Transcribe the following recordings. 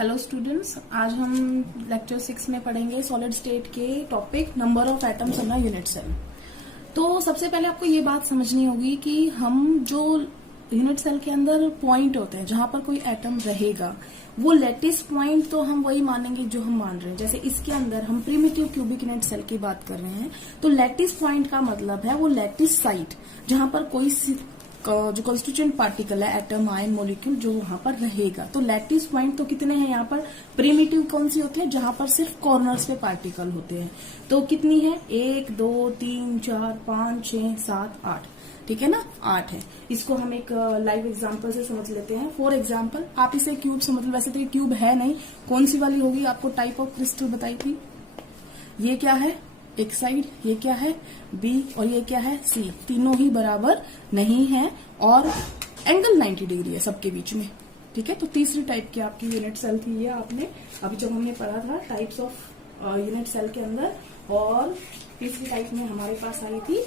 Hello students, आज हम lecture 6 में पढ़ेंगे सॉलिड स्टेट के topic number of atoms on a unit cell. तो सबसे पहले आपको ये बात समझनी होगी कि हम जो यूनिट सेल के अंदर पॉइंट होते हैं जहां पर कोई एटम रहेगा, वो लेटिस पॉइंट तो हम वही मानेंगे जो हम मान रहे हैं। जैसे इसके अंदर हम प्रिमिटिव क्यूबिक यूनिट सेल की बात कर रहे हैं, तो लेटिस पॉइंट का मतलब है वो लेटिस साइट जहां पर कोई जो कॉन्स्टिट्यूएंट पार्टिकल है, एटम, आयन, मॉलिक्यूल, जो वहां पर रहेगा। तो लैटिस पॉइंट तो कितने हैं यहाँ पर? प्रिमिटिव कौन सी होती है? जहां पर सिर्फ कॉर्नर्स पे पार्टिकल होते हैं। तो कितनी है? 1 2 3 4 5 6 7 8। ठीक है ना, 8 है। इसको हम एक लाइव एग्जांपल से समझ लेते हैं। फॉर एग्जांपल, आप इसे क्यूब समझ लो। वैसे तो ये क्यूब है नहीं, कौन सी वाली होगी? आपको टाइप ऑफ क्रिस्टल बताई थी। ये क्या है? एक साइड, ये क्या है? बी, और ये क्या है? सी। तीनों ही बराबर नहीं है और एंगल 90 डिग्री है सबके बीच में। ठीक है, तो तीसरी टाइप की आपकी यूनिट सेल थी ये। आपने अभी जब हमने पढ़ा था टाइप्स ऑफ यूनिट सेल के अंदर, और तीसरी टाइप में हमारे पास आई थी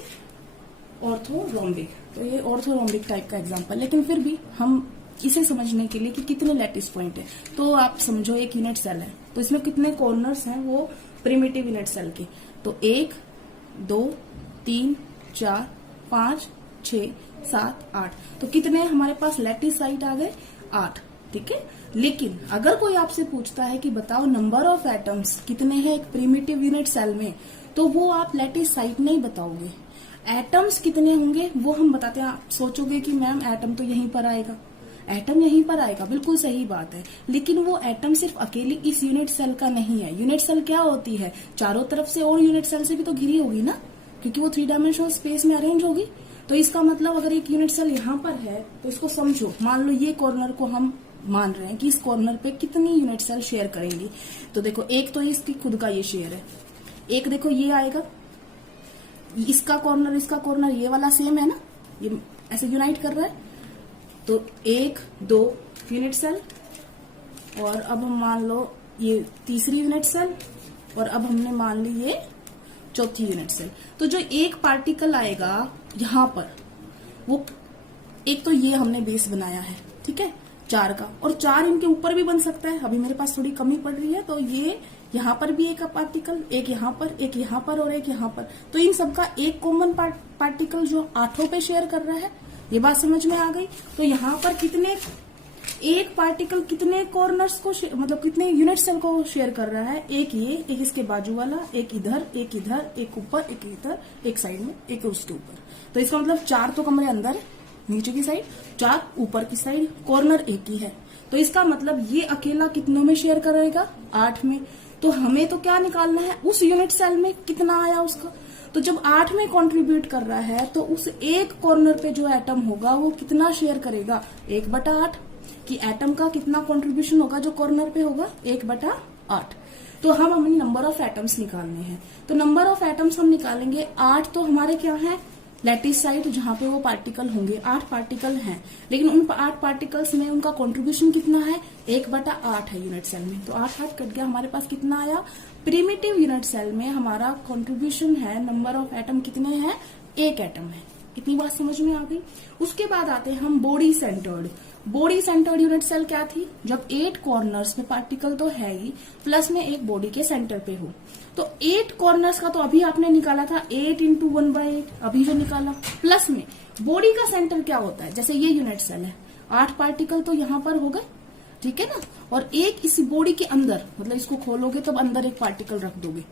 ऑर्थोरोम्बिक। तो ये ऑर्थोरोम्बिक टाइप का एग्जाम्पल। लेकिन फिर भी हम इसे समझने के लिए कि कितने लैटिस पॉइंट है, तो आप समझो एक यूनिट सेल है, तो इसमें कितने कॉर्नर्स हैं वो प्रिमिटिव यूनिट सेल के। तो 1 2 3 4 5 6 7 8। तो कितने हमारे पास लैटिस साइट आ गए? 8। ठीक है। लेकिन अगर कोई आपसे पूछता है कि बताओ नंबर ऑफ एटम्स कितने हैं एक प्रिमिटिव यूनिट सेल में, तो वो आप लैटिस साइट नहीं बताओगे। एटम्स कितने होंगे वो हम बताते हैं। आप सोचोगे कि मैम एटम तो यहीं पर आएगा, एटम यहीं पर आएगा, बिल्कुल सही बात है। लेकिन वो एटम सिर्फ अकेली इस यूनिट सेल का नहीं है। यूनिट सेल क्या होती है? चारों तरफ से और यूनिट सेल से भी तो घिरी होगी ना, क्योंकि वो 3 डायमेंशनल स्पेस में अरेंज होगी। तो इसका मतलब अगर एक यूनिट सेल यहाँ पर है तो इसको समझो, मान लो ये कॉर्नर को हम मान रहे हैं कि इस कॉर्नर पे कितनी यूनिट सेल शेयर करेंगी। तो देखो, एक तो इसकी खुद का ये शेयर है, एक देखो ये आएगा, इसका कॉर्नर ये वाला सेम है ना, ये ऐसे यूनाइट कर रहा है। तो 1 2 यूनिट सेल, और अब हम मान लो ये तीसरी यूनिट सेल, और अब हमने मान ली ये चौथी यूनिट सेल। तो जो एक पार्टिकल आएगा यहां पर, वो एक तो ये हमने बेस बनाया है, ठीक है, 4 का, और 4 इनके ऊपर भी बन सकता है। अभी मेरे पास थोड़ी कमी पड़ रही है, तो ये यहाँ पर भी एक पार्टिकल, एक यहाँ पर, एक यहाँ पर और एक यहाँ पर। तो इन सबका एक कॉमन पार्टिकल जो 8 पे शेयर कर रहा है। ये बात समझ में आ गई? तो यहाँ पर कितने, एक पार्टिकल कितने कॉर्नर्स को मतलब कितने यूनिट सेल को शेयर कर रहा है? एक ये, एक इसके बाजू वाला, एक इधर, एक इधर, एक ऊपर, एक इधर, एक साइड में, एक उसके ऊपर। तो इसका मतलब 4 तो कमरे अंदर है नीचे की साइड, 4 ऊपर की साइड, कॉर्नर एक ही है। तो इसका मतलब ये अकेला कितनों में शेयर करेगा? 8 में। तो हमें तो क्या निकालना है? उस यूनिट सेल में कितना आया उसका। तो जब 8 में कंट्रीब्यूट कर रहा है, तो उस एक कॉर्नर पे जो एटम होगा वो कितना शेयर करेगा? 1/8। कि एटम का कितना कंट्रीब्यूशन होगा जो कॉर्नर पे होगा? 1/8। तो हम हमें नंबर ऑफ एटम्स निकालने हैं। तो नंबर ऑफ एटम्स हम निकालेंगे 8। तो हमारे क्या है? लैटिस साइट जहां पे वो पार्टिकल होंगे, 8 पार्टिकल हैं। लेकिन उन 8 पार्टिकल्स में उनका कंट्रीब्यूशन कितना है? 1/8 है यूनिट सेल में। तो 8 कट गया, हमारे पास कितना आया? प्रिमिटिव यूनिट सेल में हमारा कंट्रीब्यूशन है, नंबर ऑफ एटम कितने हैं? 1 एटम है। इतनी बात समझ में आ गई? उसके बाद आते हैं हम body centred. Body centred unit cell क्या थी? जब 8 कॉर्नर्स में पार्टिकल तो है ही, प्लस में एक बॉडी के सेंटर पे हो। तो 8 कॉर्नर्स का तो अभी आपने निकाला था 8 × 1/8, अभी जो निकाला। प्लस में बॉडी का सेंटर क्या होता है? जैसे ये यूनिट सेल है, 8 पार्टिकल तो यहाँ पर हो गए, ठीक है ना, और एक इस बॉडी के अंदर, मतलब इसको खोलोगे तब अंदर एक पार्टिकल रख दोगे।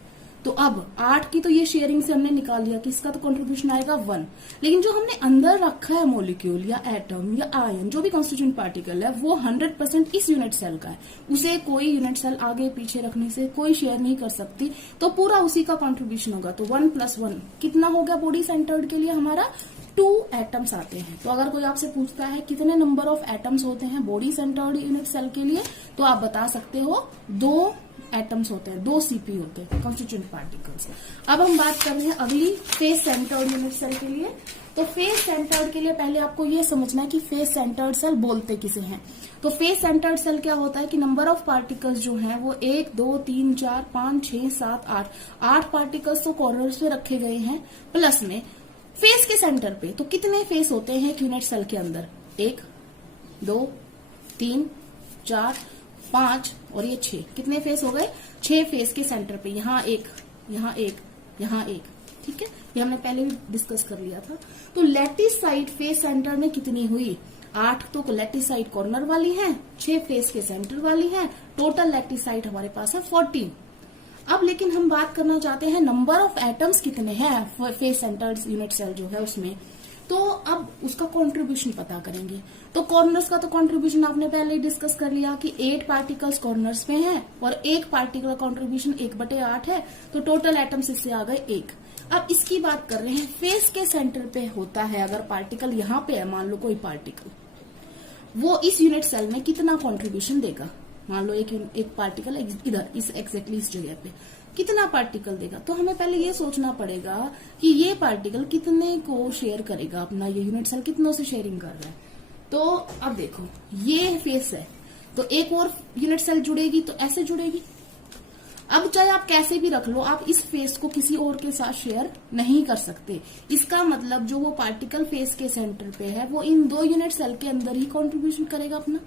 तो अब 8 की तो ये शेयरिंग से हमने निकाल लिया कि इसका तो कंट्रीब्यूशन आएगा 1। लेकिन जो हमने अंदर रखा है मॉलिक्यूल या एटम या आयन, जो भी कॉन्स्टिट्यूएंट पार्टिकल है, वो 100% इस यूनिट सेल का है। उसे कोई यूनिट सेल आगे पीछे रखने से कोई शेयर नहीं कर सकती, तो पूरा उसी का कंट्रीब्यूशन होगा। तो 1 + 1 कितना हो गया? बॉडी सेंटर्ड के लिए हमारा 2 एटम्स आते हैं। तो अगर कोई आपसे पूछता है कितने नंबर ऑफ एटम्स होते हैं बॉडी सेंटर्ड यूनिट सेल के लिए, तो आप बता सकते हो 2 एटम्स होते हैं, 2 CP होते हैं, कॉन्स्टिट्यूएंट पार्टिकल्स। अब हम बात कर रहे हैं अगली फेस सेंटर्ड यूनिट सेल के लिए। तो फेस सेंटर्ड के लिए पहले आपको ये समझना है कि फेस सेंटर्ड सेल बोलते किसे हैं। तो फेस सेंटर्ड सेल क्या होता है कि नंबर ऑफ पार्टिकल्स जो हैं वो 1 2 3 4 5 6 7 8 पार्टिकल्स तो कॉर्नर्स पे रखे गए हैं, प्लस में फेस के सेंटर पे। तो कितने फेस होते हैं यूनिट सेल के अंदर? 1 2 3 4 5 और ये 6, कितने फेस हो गए? 6 फेस के सेंटर पे, यहाँ एक, यहाँ एक, यहाँ एक, ठीक है, ये हमने पहले भी डिस्कस कर लिया था। तो लैटिस साइड फेस सेंटर में कितनी हुई? 8 तो लैटिस साइड कॉर्नर वाली है, 6 फेस के सेंटर वाली है, टोटल लैटिस साइड हमारे पास है 14। अब लेकिन हम बात करना चाहते हैं नंबर ऑफ एटम्स कितने हैं फेस सेंटर यूनिट सेल जो है उसमें, तो अब उसका कंट्रीब्यूशन पता करेंगे। तो कॉर्नर्स का तो कंट्रीब्यूशन आपने पहले ही डिस्कस कर लिया कि 8 पार्टिकल्स कॉर्नर्स में हैं और एक पार्टिकल कंट्रीब्यूशन 1/8 है, तो टोटल एटम्स इससे आ गए 1। अब इसकी बात कर रहे हैं फेस के सेंटर पे होता है, अगर पार्टिकल यहाँ पे है, मान लो कोई पार्टिकल, वो इस यूनिट सेल में कितना कंट्रीब्यूशन देगा? मान लो एक पार्टिकल इधर इस एग्जैक्टली इस जगह पे कितना पार्टिकल देगा? तो हमें पहले ये सोचना पड़ेगा कि ये पार्टिकल कितने को शेयर करेगा, अपना ये यूनिट सेल कितनों से शेयरिंग कर रहा है। तो अब देखो ये फेस है, तो एक और यूनिट सेल जुड़ेगी तो ऐसे जुड़ेगी। अब चाहे आप कैसे भी रख लो, आप इस फेस को किसी और के साथ शेयर नहीं कर सकते। इसका मतलब जो वो पार्टिकल फेस के सेंटर पे है वो इन 2 यूनिट सेल के अंदर ही कंट्रीब्यूशन करेगा अपना।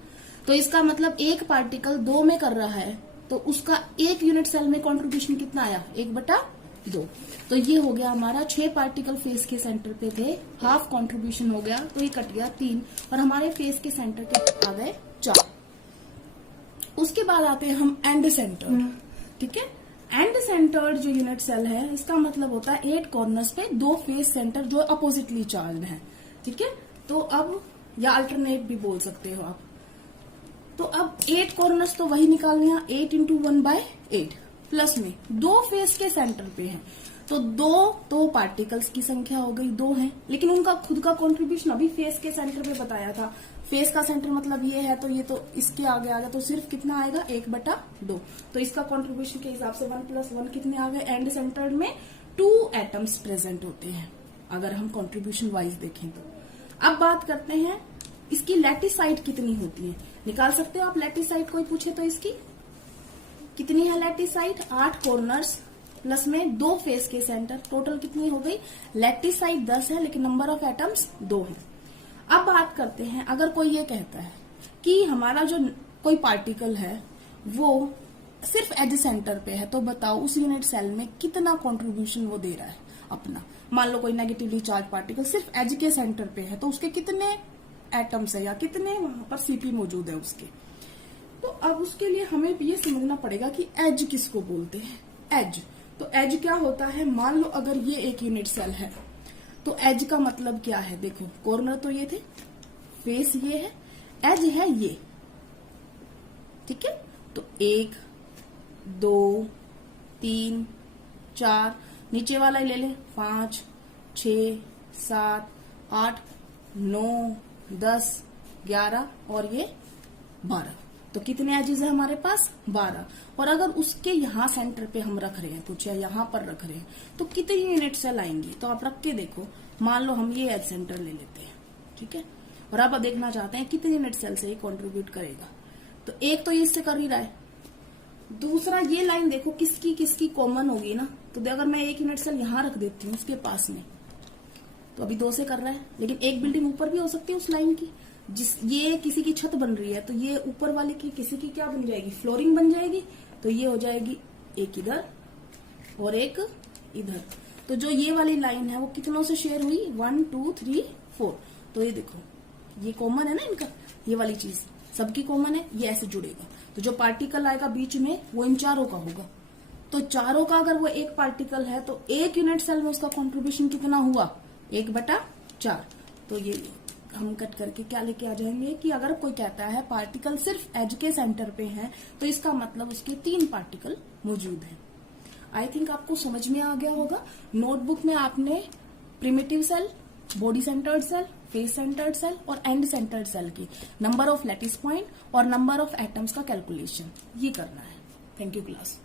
तो इसका मतलब एक पार्टिकल 2 में कर रहा है तो उसका एक यूनिट सेल में कंट्रीब्यूशन कितना आया? 1/2। तो ये हो गया हमारा 6 पार्टिकल फेस के सेंटर पे थे, हाफ कंट्रीब्यूशन हो गया, तो ये कट गया 3 और हमारे फेस के सेंटर के आ गए 4। उसके बाद आते हैं हम एंड सेंटर, ठीक है। एंड सेंटर्ड जो यूनिट सेल है इसका मतलब होता है 8 कॉर्नर्स पे 2 फेस सेंटर जो अपोजिटली चार्ज हैं, ठीक है। तो अब या अल्टरनेट भी बोल सकते हो आप। तो अब 8 कॉर्नर्स तो वही निकालने हैं, 8 × 1/8 प्लस में 2 फेस के सेंटर पे हैं, तो 2 पार्टिकल्स की संख्या हो गई 2 है, लेकिन उनका खुद का कंट्रीब्यूशन अभी फेस के सेंटर पे बताया था। फेस का सेंटर मतलब ये है, तो ये तो इसके आगे आ गया, तो सिर्फ कितना आएगा? 1/2। तो इसका कंट्रीब्यूशन के हिसाब से 1 + 1 कितने आ गए? एंड सेंटर में 2 एटम्स प्रेजेंट होते हैं अगर हम कंट्रीब्यूशन वाइज देखें तो। अब बात करते हैं इसकी लैटिस साइड कितनी होती है, निकाल सकते हो आप लैटिस साइड, कोई पूछे तो इसकी कितनी है लैटिस साइड? 8 कॉर्नर्स प्लस में 2 फेस के सेंटर, टोटल कितनी हो गई? लैटिस साइड 10 है लेकिन नंबर ऑफ एटम्स 2 है। अब बात करते हैं, अगर कोई ये कहता है कि हमारा जो कोई पार्टिकल है वो सिर्फ एज सेंटर पे है, तो बताओ उस यूनिट सेल में कितना कंट्रीब्यूशन वो दे रहा है अपना। मान लो कोई नेगेटिवली चार्ज पार्टिकल सिर्फ एज के सेंटर पे है, तो उसके कितने एटम्स है या कितने वहां पर सीपी मौजूद है उसके। तो अब उसके लिए हमें ये समझना पड़ेगा कि एज किसको बोलते हैं। एज, तो एज क्या होता है? मान लो अगर ये एक यूनिट सेल है तो एज का मतलब क्या है? देखो कॉर्नर तो ये थे, फेस ये है, एज है ये, ठीक है। तो 1 2 3 4, नीचे वाला ही ले ले, 5 6 7 8 9 10 11 और ये 12, तो कितने एजेस है हमारे पास? 12। और अगर उसके यहाँ सेंटर पे हम रख रहे हैं कुछ या यहाँ पर रख रहे हैं तो कितनी यूनिट सेल आएंगी? तो आप रख के देखो, मान लो हम ये एज सेंटर ले लेते हैं, ठीक है, और अब देखना चाहते हैं कितनी यूनिट सेल से ये कंट्रीब्यूट करेगा। तो एक तो ये इससे कर ही रहा है, दूसरा ये लाइन देखो किसकी किसकी कॉमन होगी ना। तो अगर मैं एक यूनिट सेल यहाँ रख देती हूँ उसके पास में, तो अभी 2 से कर रहा है, लेकिन एक बिल्डिंग ऊपर भी हो सकती है उस लाइन की। ये किसी की छत बन रही है तो ये ऊपर वाले की किसी की क्या बन जाएगी? फ्लोरिंग बन जाएगी। तो ये हो जाएगी एक इधर और एक इधर। तो जो ये वाली लाइन है वो कितनों से शेयर हुई? 1 2 3 4। तो ये देखो ये कॉमन है ना इनका, ये वाली चीज सबकी कॉमन है, ये ऐसे जुड़ेगा। तो जो पार्टिकल आएगा बीच में वो इन चारों का होगा। तो चारों का अगर वो एक पार्टिकल है तो एक यूनिट सेल में उसका कंट्रीब्यूशन कितना हुआ? 1/4। तो ये हम कट करके क्या लेके आ जाएंगे कि अगर कोई कहता है पार्टिकल सिर्फ एज के सेंटर पे है तो इसका मतलब उसके 3 पार्टिकल मौजूद हैं। आई थिंक आपको समझ में आ गया होगा। नोटबुक में आपने primitive cell, body centred cell, face centred cell और एंड सेंटर्ड सेल की नंबर ऑफ लैटिस पॉइंट और नंबर ऑफ एटम्स का कैलकुलेशन ये करना है। Thank you class.